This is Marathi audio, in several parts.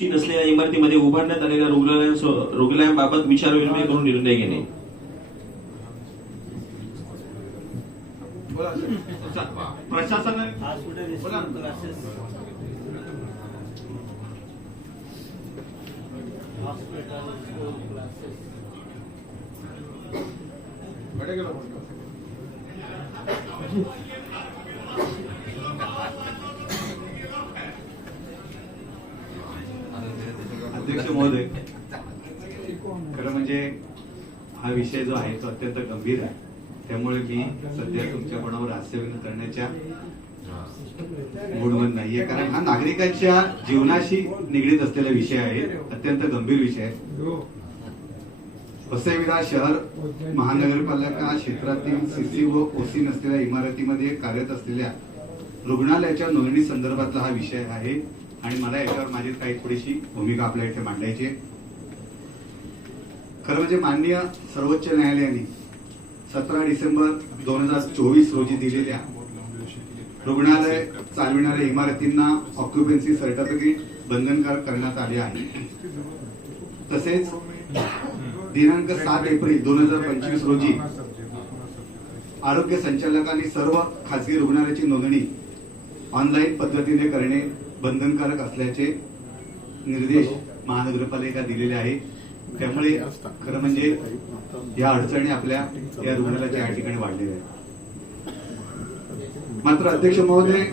ओसी नसलेल्या इमारतीमध्ये उभारण्यात आलेल्या रुग्णालयांबाबत विचारविनिमय करून निर्णय घेणे. प्रशासन अध्यक्ष महोदय, खरं म्हणजे हा विषय जो आहे तो अत्यंत गंभीर आहे. त्यामुळे मी सध्या तुमच्या कोणावर हास्यविन करण्याच्या मूडमध्ये नाहीये, कारण हा नागरिकांच्या जीवनाशी निगडीत असलेला विषय आहे, अत्यंत गंभीर विषय आहे. वसई विरार शहर महानगरपालिका क्षेत्रातील सीसी व ओसी नसलेल्या इमारतीमध्ये कार्यरत असलेल्या रुग्णालयाच्या नोंदणी संदर्भातला हा विषय आहे आणि मला याच्यावर माझी काही थोडीशी भूमिका आपल्या इथे मांडायची आहे. खरं म्हणजे माननीय सर्वोच्च न्यायालयाने 17 डिसेंबर 2024 रोजी दिलेल्या रुग्णालय चालविणाऱ्या इमारतींना ऑक्युपन्सी सर्टिफिकेट बंधनकारक करण्यात आले आहे. तसेच दिनांक 7 एप्रिल 2025 रोजी आरोग्य संचालकांनी सर्व खासगी रुग्णालयाची नोंदणी ऑनलाईन पद्धतीने करणे बंधनकारक असल्याचे निर्देश महानगरपालिका दिलेले आहे. त्यामुळे खरं म्हणजे या अडचणी आपल्या या रुग्णालयाच्या या ठिकाणी वाढलेल्या आहेत. मात्र अध्यक्ष महोदय,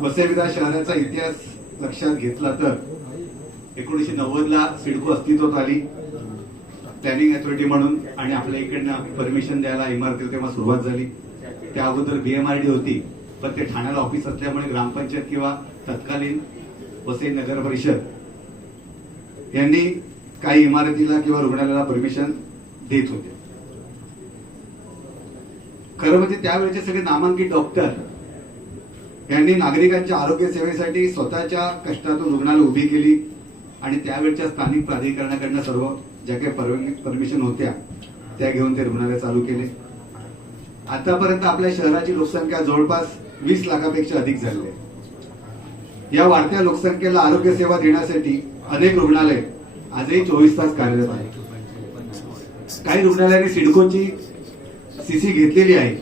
वसई विरार शहराचा इतिहास लक्षात घेतला तर 1990 ला सिडको अस्तित्वात आली प्लॅनिंग अथॉरिटी म्हणून, आणि आपल्या इकडनं परमिशन द्यायला इमारतीला तेव्हा सुरुवात झाली. त्या अगोदर BMRD होती, पण ते ठाण्याला ऑफिस असल्यामुळे ग्रामपंचायत किंवा तत्कालीन वसई नगर परिषद यांनी काही इमारतीला किंवा रुग्णालयाला परमिशन देत होते. खरं म्हणजे त्यावेळेचे सगळे नामांकित डॉक्टर यांनी नागरिकांच्या आरोग्य सेवेसाठी स्वतःच्या कष्टातून रुग्णालय उभी केली आणि त्यावेळच्या स्थानिक प्राधिकरणाकडनं सर्व ज्या काही परमिशन होत्या त्या घेऊन ते रुग्णालय चालू केले. आतापर्यंत आपल्या शहराची लोकसंख्या जवळपास 20 लाखापेक्षा अधिक झाली आहे. या वाढत्या लोकसंख्येला आरोग्य सेवा देण्यासाठी अनेक रुग्णालय आजही 24 तास कार्यरत आहेत. काही रुग्णालयांनी सिडकोची सीसी घेतलेली आहे,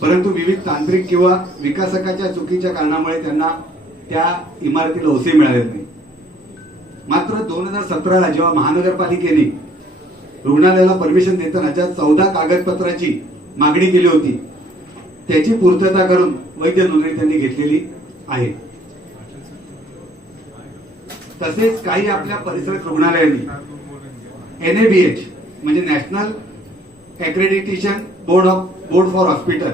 परंतु विविध तांत्रिक किंवा विकासकाच्या चुकीच्या कारणामुळे त्यांना त्या इमारतीला ओसी मिळाले नाही. मात्र 2017ला जेव्हा महानगरपालिकेने रुग्णालयाला परमिशन देताना ज्या 14 कागदपत्राची मागणी केली होती त्याची पूर्तता करून वैद्य नोंदणी त्यांनी घेतलेली आहे. तसेच काही आपल्या परिसरात रुग्णालयांनी NABH म्हणजे national accreditation board for hospital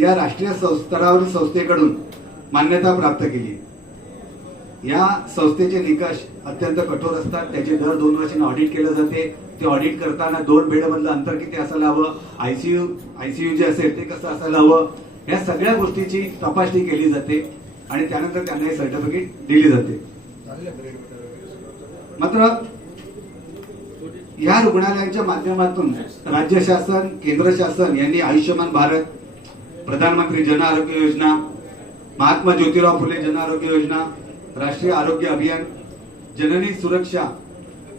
या राष्ट्रीय स्तरावरील संस्थेकडून मान्यता प्राप्त केली. या संस्थेचे निकष अत्यंत कठोर असतात. त्याचे दर 2 वर्षांनी ऑडिट केलं जाते. ते ऑडिट करताना 2 बेडमधलं अंतर किती असायला हवं, आयसीयू जे असेल ते कसं असायला हवं, या सगळ्या गोष्टीची तपासणी केली जाते आणि त्यानंतर त्यांना हे सर्टिफिकेट दिली जाते. मात्र या रुग्णालयाच्या माध्यमातून राज्य शासन केंद्र शासन यांनी आयुष्यमान भारत, प्रधानमंत्री जन आरोग्य योजना, महात्मा ज्योतिराव फुले जन आरोग्य योजना, राष्ट्रीय आरोग्य अभियान, जननी सुरक्षा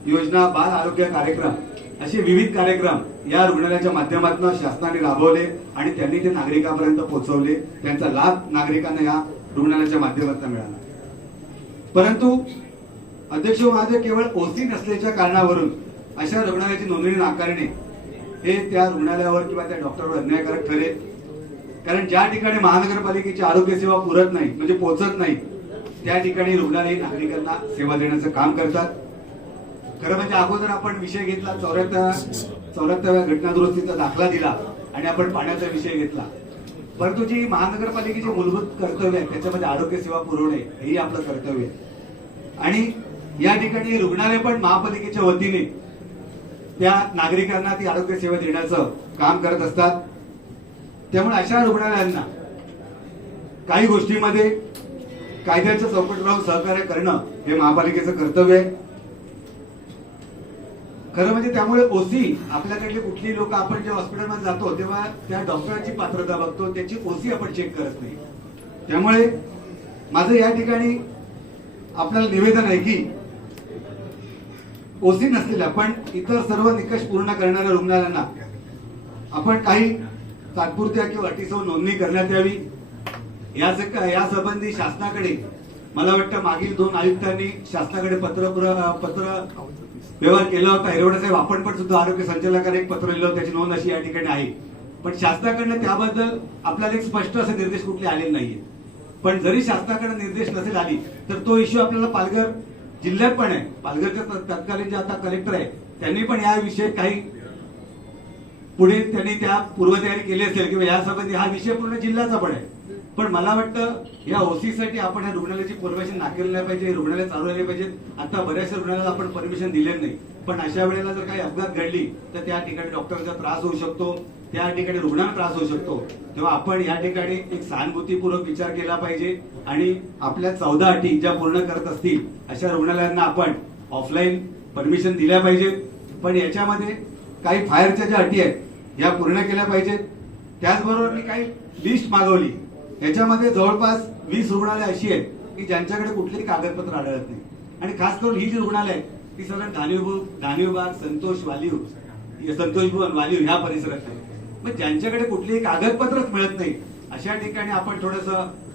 योजना, बाल आरोग्य कार्यक्रम असे विविध कार्यक्रम या रुग्णालयाच्या माध्यमातून शासनाने राबवले आणि त्यांनी ते नागरिकांपर्यंत पोहोचवले. त्यांचा लाभ नागरिकांना या रुग्णालयाच्या माध्यमातून मिळाला. परंतु अध्यक्ष महोदय, केवळ ओसी नसल्याच्या कारणावरून अशा रुग्णालयाची नोंदणी नाकारणे हे त्या रुग्णालयावर किंवा त्या डॉक्टरवर अन्यायकारक ठरेल. कारण ज्या ठिकाणी महानगरपालिकेची आरोग्य सेवा पुरत नाही म्हणजे पोहोचत नाही त्या ठिकाणी रुग्णालय नागरिकांना सेवा देण्याचं काम करतात. खरं म्हणजे अगोदर आपण विषय घेतला 74व्या घटना दुरुस्तीचा दाखला दिला आणि आपण पाण्याचा विषय घेतला. परंतु जी महानगरपालिकेची मूलभूत कर्तव्य आहे त्याच्यामध्ये आरोग्य सेवा पुरवणे हेही आपलं कर्तव्य आहे. आणि या ठिकाणी रुग्णालय पण महापालिकेच्या वतीने त्या नागरिकांना ती आरोग्य सेवा देण्याचं काम करत असतात. त्यामुळे अशा रुग्णालयांना काही गोष्टीमध्ये कायद्याच्या चौकटीत राहून सहकार्य करणं हे महापालिकेचं कर्तव्य आहे. खरं म्हणजे त्यामुळे ओसी आपल्याकडले कुठली लोक आपण जेव्हा हॉस्पिटलमध्ये जातो तेव्हा त्या डॉक्टरांची पात्रता बघतो, त्याची ओसी आपण चेक करत नाही. त्यामुळे माझं या ठिकाणी आपल्याला निवेदन आहे की ओसी नसलेल्या पण इतर सर्व निकष पूर्ण करणाऱ्या रुग्णालयांना आपण काही तात्पुरत्या किंवा अटीसह नोंदणी करण्यात यावी या संबंधी शासनाकडे मला वाटतं मागील 2 आयुक्तांनी शासनाकडे पत्र व्यवहार केला होता. हिरवडे साहेब आपण पण सुद्धा आरोग्य संचालकाने एक पत्र लिहिलं होतं, त्याची नोंद अशी या ठिकाणी आहे. पण शासनाकडनं त्याबद्दल आपल्याला एक स्पष्ट असे निर्देश कुठले आलेले नाहीये. पण जरी शासनाकडे निर्देश नसेल आली तर तो इश्यू आपल्याला पालघर जिल्ह्यात पण आहे. पालघरचे तत्कालीन जे आता कलेक्टर आहे त्यांनी पण याविषयी काही पुढे त्यांनी त्या पूर्वतयारी केली असेल किंवा यासंबंधी हा विषय पूर्ण जिल्ह्याचा पण आहे. पण मला वाटतं या ओसी साठी आपण या रुग्णालयाची परमिशन नाकारली नाही पाहिजे, रुग्णालय चालू राहिले पाहिजेत. आता बऱ्याचशा रुग्णालयाला आपण परमिशन दिले नाही, पण अशा वेळेला जर काही अपघात घडली तर त्या ठिकाणी डॉक्टरांचा त्रास होऊ शकतो, त्या ठिकाणी रुग्णांना त्रास होऊ शकतो. तेव्हा आपण या ठिकाणी एक सहानुभूतीपूर्वक विचार केला पाहिजे आणि आपल्या 14 अटी ज्या पूर्ण करत असतील अशा रुग्णालयांना आपण ऑफलाईन परमिशन दिल्या पाहिजेत. पण याच्यामध्ये काही फायरच्या ज्या अटी आहेत या पूर्ण केल्या पाहिजेत. त्याचबरोबर मी काही लिस्ट मागवली. याच्यामध्ये जवळपास 20 रुग्णालय अशी आहेत की ज्यांच्याकडे कुठलेही कागदपत्र आढळत नाही. आणि खास करून ही जी रुग्णालय आहेत ती साधारण धानिवबाग, संतोष भुवन, वालिव ह्या परिसरात आहे. मग ज्यांच्याकडे कुठलेही कागदपत्रच मिळत नाही अशा ठिकाणी आपण थोडस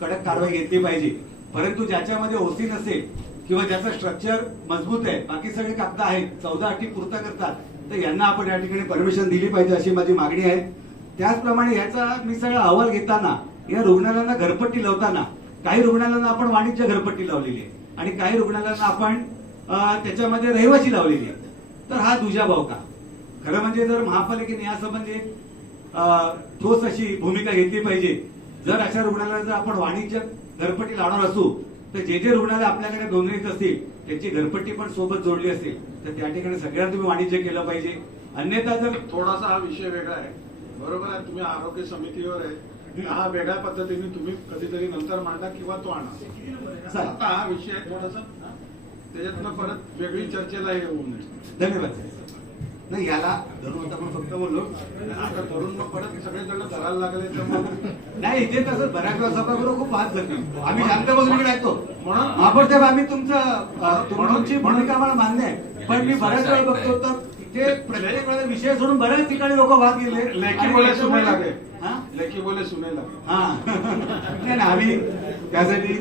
कडक कारवाई घेतली पाहिजे. परंतु ज्याच्यामध्ये ओसी नसेल किंवा ज्याचं स्ट्रक्चर मजबूत आहे, बाकी सगळे कागद आहेत, 14 अटी पूर्ण करतात, तर यांना आपण या ठिकाणी परमिशन दिली पाहिजे अशी माझी मागणी आहे. त्याचप्रमाणे याचा मी सगळा अहवाल घेताना या रुग्णालयांना घरपट्टी लावताना काही रुग्णालयांना आपण वाणिज्य घरपट्टी लावलेली आहे आणि काही रुग्णालयांना आपण त्याच्यामध्ये रहिवासी लावलेली आहे. तर हा दुजाभाव का? खरं म्हणजे जर महापालिकेने यासंबंधी ठोस अशी भूमिका घेतली पाहिजे. जर अशा रुग्णालयाला जर आपण वाणिज्य घरपट्टी लावणार असू तर जे रुग्णालय आपल्याकडे नोंदणीत असतील त्यांची घरपट्टी पण सोबत जोडली असेल तर त्या ठिकाणी सगळ्यांना तुम्ही वाणिज्य केलं पाहिजे. अन्यथा जर थोडासा हा विषय वेगळा आहे, बरोबर आहे, तुम्ही आरोग्य समितीवर आहे, हा वेगळ्या पद्धतीने तुम्ही कधीतरी नंतर मांडा किंवा तो आणा. आता हा विषय थोडासा त्याच्यातनं परत वेगळी चर्चेला येऊ नये. धन्यवाद. नाही याला धरून आपण फक्त बोललो आता करून मग परत सगळेजण धरायला लागले तर मग नाही. इथे कसं बऱ्याच वेळा सभागृह खूप वाद झाली, आम्ही शांत बसून ऐकतो. म्हणून आपण साहेब आम्ही तुमची भूमिका आम्हाला मान्य आहे, पण मी बऱ्याच वेळा बघतो तर इथे प्रत्येक वेळेला विषय सोडून बऱ्याच ठिकाणी लोक वाद गेले. लेखी बोले सुने लागे, लेखी बोले सुने लागे. हा नाही आम्ही त्यासाठी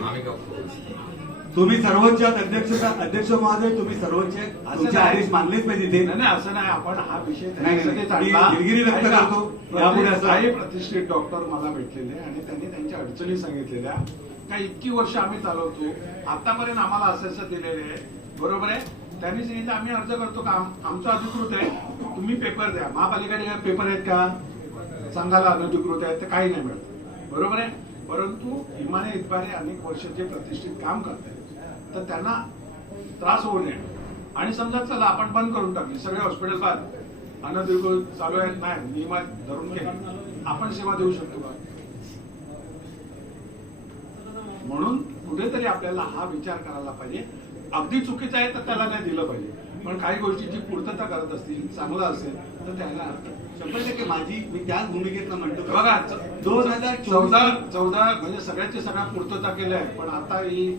तुम्ही सर्वोच्च अध्यक्ष महोदय, तुम्ही सर्वोच्च तुमचे आदेश मानलेच पाहिजे तिथे. नाही असं नाही, आपण हा विषय दिलगिरी व्यक्त करतो. यापुढे असं काही प्रतिष्ठित डॉक्टर मला भेटलेले आणि त्यांनी त्यांच्या अडचणी सांगितलेल्या. काही इतकी वर्ष आम्ही चालवतो, आतापर्यंत आम्हाला असं दिलेले आहे, बरोबर आहे. त्यांनी सांगितलं आम्ही अर्ज करतो का आमचा अधिकृत आहे, तुम्ही पेपर द्या. महापालिकेने पेपर आहेत का सांगायला अनधिकृत आहेत तर काही नाही मिळत, बरोबर आहे. परंतु हिमाने इतबारे अनेक वर्ष जे प्रतिष्ठित काम करतात तर त्यांना त्रास होऊ नये. आणि समजा चला आपण बंद करून टाकली सगळे हॉस्पिटल बाद अनधिकृत चालू आहेत, नाही नियमात धरून घे, आपण सेवा देऊ शकतो का? म्हणून कुठेतरी आपल्याला हा विचार करायला पाहिजे. अगदी चुकीचं आहे तर त्याला नाही दिलं पाहिजे, पण काही गोष्टीची पूर्तता करत असतील, चांगलं असेल तर त्याला 100% माझी मी त्याच भूमिकेतनं म्हणतो. बघा 2014 म्हणजे सगळ्याची सगळ्या पूर्तता केल्या आहे, पण आता ही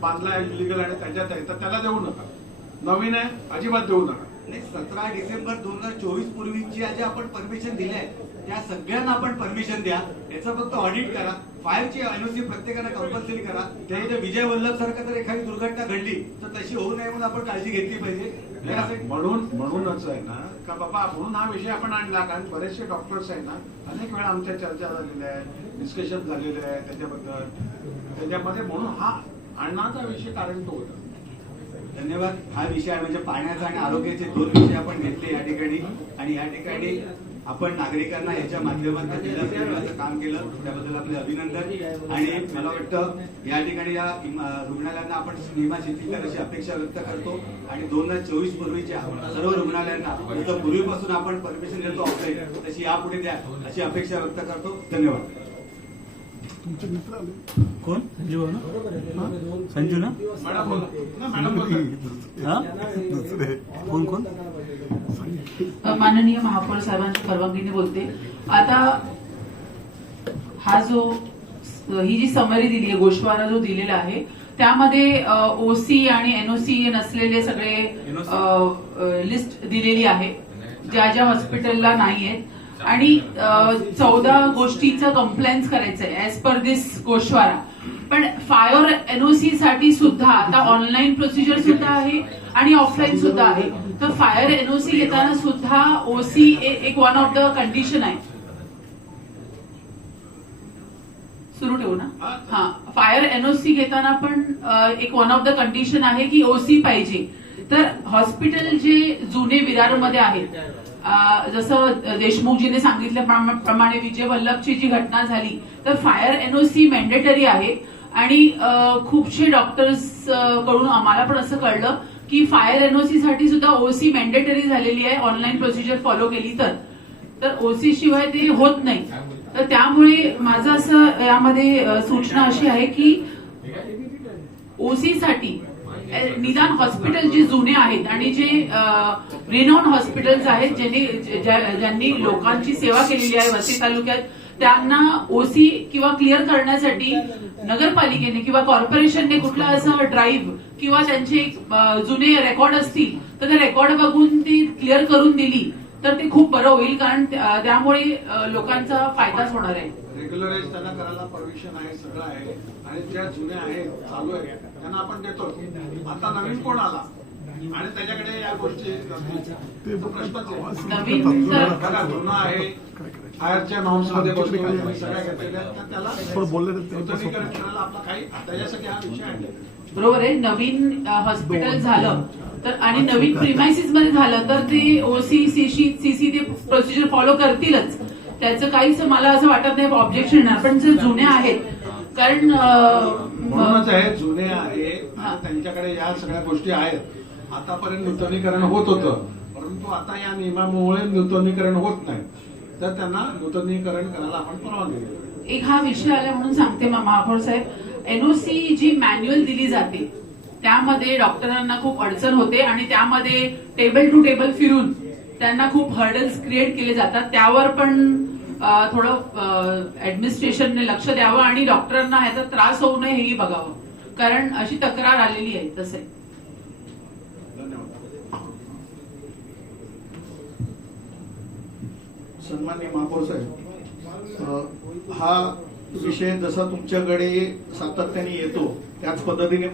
बांधला इलिगल आणि त्याच्यात आहे तर त्याला देऊ नका. नवीन आहे अजिबात देऊ नका. नाही 17 डिसेंबर 2024 पूर्वीची जे आपण परमिशन दिली आहे त्या सगळ्यांना आपण परमिशन द्या. याचं फक्त ऑडिट करा. फायरची एनओसी प्रत्येकाने कंपल्सरी करा. त्याच्या विजय वल्लभ सारखं जर एखादी दुर्घटना घडली तर तशी होऊ नये म्हणून आपण काळजी घेतली पाहिजे. म्हणूनच आहे ना का बाबा म्हणून हा विषय आपण आणला, कारण बरेचसे डॉक्टर्स आहेत ना अनेक वेळा आमच्या चर्चा झालेल्या आहे, डिस्कशन झालेलं आहे त्याच्याबद्दल, त्याच्यामध्ये म्हणून हा आणण्याचा विषय कारण तो होता. धन्यवाद. हा विषय म्हणजे पाण्याचा आणि आरोग्याचे 2 विषय आपण घेतले या ठिकाणी आणि या ठिकाणी आपण नागरिकांना याच्या माध्यमातून दिलासा देण्याचं काम केलं, त्याबद्दल आपले अभिनंदन. आणि मला वाटतं या ठिकाणी या रुग्णालयांना आपण नियमात शिथिल करायची अपेक्षा व्यक्त करतो आणि 2024 पूर्वीच्या सर्व रुग्णालयांना जसं पूर्वीपासून आपण परमिशन देतो ऑफलाईन तशी यापुढे द्या अशी अपेक्षा व्यक्त करतो. धन्यवाद. कोण संजू ना? संजू ना? मॅडम बोला. मॅडम बोला. कोण माननीय महापौर साहेबांच्या परवानगीने बोलते. आता हा जो ही जी समरी दिली आहे, गोषवारा जो दिलेला आहे त्यामध्ये ओसी आणि एनओसी नसलेले सगळे लिस्ट दिलेली आहे, ज्या ज्या हॉस्पिटलला नाहीयेत, आणि 14 गोष्टीचं कंप्लेंट्स करायचंय ऍज पर दिस गोषवारा. पण फायर एनओसी साठी सुद्धा आता ऑनलाईन प्रोसिजर सुद्धा आहे आणि ऑफलाईन सुद्धा आहे. तर फायर एनओसी घेताना सुद्धा ओसी एक वन ऑफ द कंडिशन आहे. सुरू ठेवू ना. हा, फायर एनओसी घेताना पण एक वन ऑफ द कंडिशन आहे की ओसी पाहिजे. तर हॉस्पिटल जे जुने विरारमध्ये आहेत, जसं देशमुखजीने सांगितल्याप्रमाणे विजय वल्लभची जी घटना झाली, तर फायर एनओसी मॅन्डेटरी आहे. आणि खूपशे डॉक्टर्स कडून आम्हाला पण असं कळलं की फायर एनओसी साठी सुद्धा ओसी मॅन्डेटरी झालेली आहे ऑनलाईन प्रोसिजर फॉलो केली तर ओसी शिवाय ते होत नाही. तर त्यामुळे माझं असं यामध्ये सूचना अशी आहे की ओसी साठी निदान हॉस्पिटल जे जुने आहेत आणि जे रिनॉन हॉस्पिटल्स आहेत ज्यांनी लोकांची सेवा केलेली आहे वसई तालुक्यात, त्यांना ओसी किंवा क्लिअर करण्यासाठी नगरपालिकेने किंवा कॉर्पोरेशनने कुठला असं ड्राईव्ह किंवा त्यांचे जुने रेकॉर्ड असतील तर ते रेकॉर्ड बघून ती क्लिअर करून दिली तर ते खूप बरं होईल. कारण त्यामुळे लोकांचा फायदाच होणार आहे. रेग्युलराइज त्यांना करायला परमिशन आहे, सगळं आहे, आणि ज्या जुन्या आहेत चालू आहे त्यांना आपण देतो. आता नवीन कोण आला आणि त्याच्याकडे या गोष्टी प्रश्नच आहे. नवीन तर बघा, जुना आहे, फायरच्या नॉर्म्स मध्ये गोष्टी सगळ्या घेतलेल्या आहेत, तर त्याला नूतनीकरण करायला आपला काही त्याच्यासाठी हा विषय आहे. बरोबर आहे. नवीन हॉस्पिटल झालं तर आणि नवीन प्रिमायसिस मध्ये झालं तर ते ओसी सीसी ते प्रोसिजर फॉलो करतीलच. त्याचं काहीच मला असं वाटत नाही ऑब्जेक्शन येणार. पण जे जुने आहेत, कारण म्हणूनच आहे, जुने आहेत आणि त्यांच्याकडे या सगळ्या गोष्टी आहेत. आतापर्यंत नूतनीकरण होत होतं, परंतु आता या नियमामुळे नूतनीकरण होत नाही, तर त्यांना नूतनीकरण करायला आपण परवानगी देतो. एक हा विषय आला म्हणून सांगते महापौर साहेब, एनओसी जी मॅन्युअल दिली जाते त्यामध्ये डॉक्टरांना खूप अडचण होते आणि त्यामध्ये टेबल टू टेबल फिरून त्यांना खूप हर्डल्स क्रिएट केले जातात. त्यावर पण थोडं ऍडमिनिस्ट्रेशनने लक्ष द्यावं आणि डॉक्टरांना ह्याचा त्रास होऊ नये हेही बघावं, कारण अशी तक्रार आलेली आहे. तसे सन्माननीय महापौर साहेब, हा विषय जसा तुमच्याकडे सातत्याने येतो त्याच पद्धतीने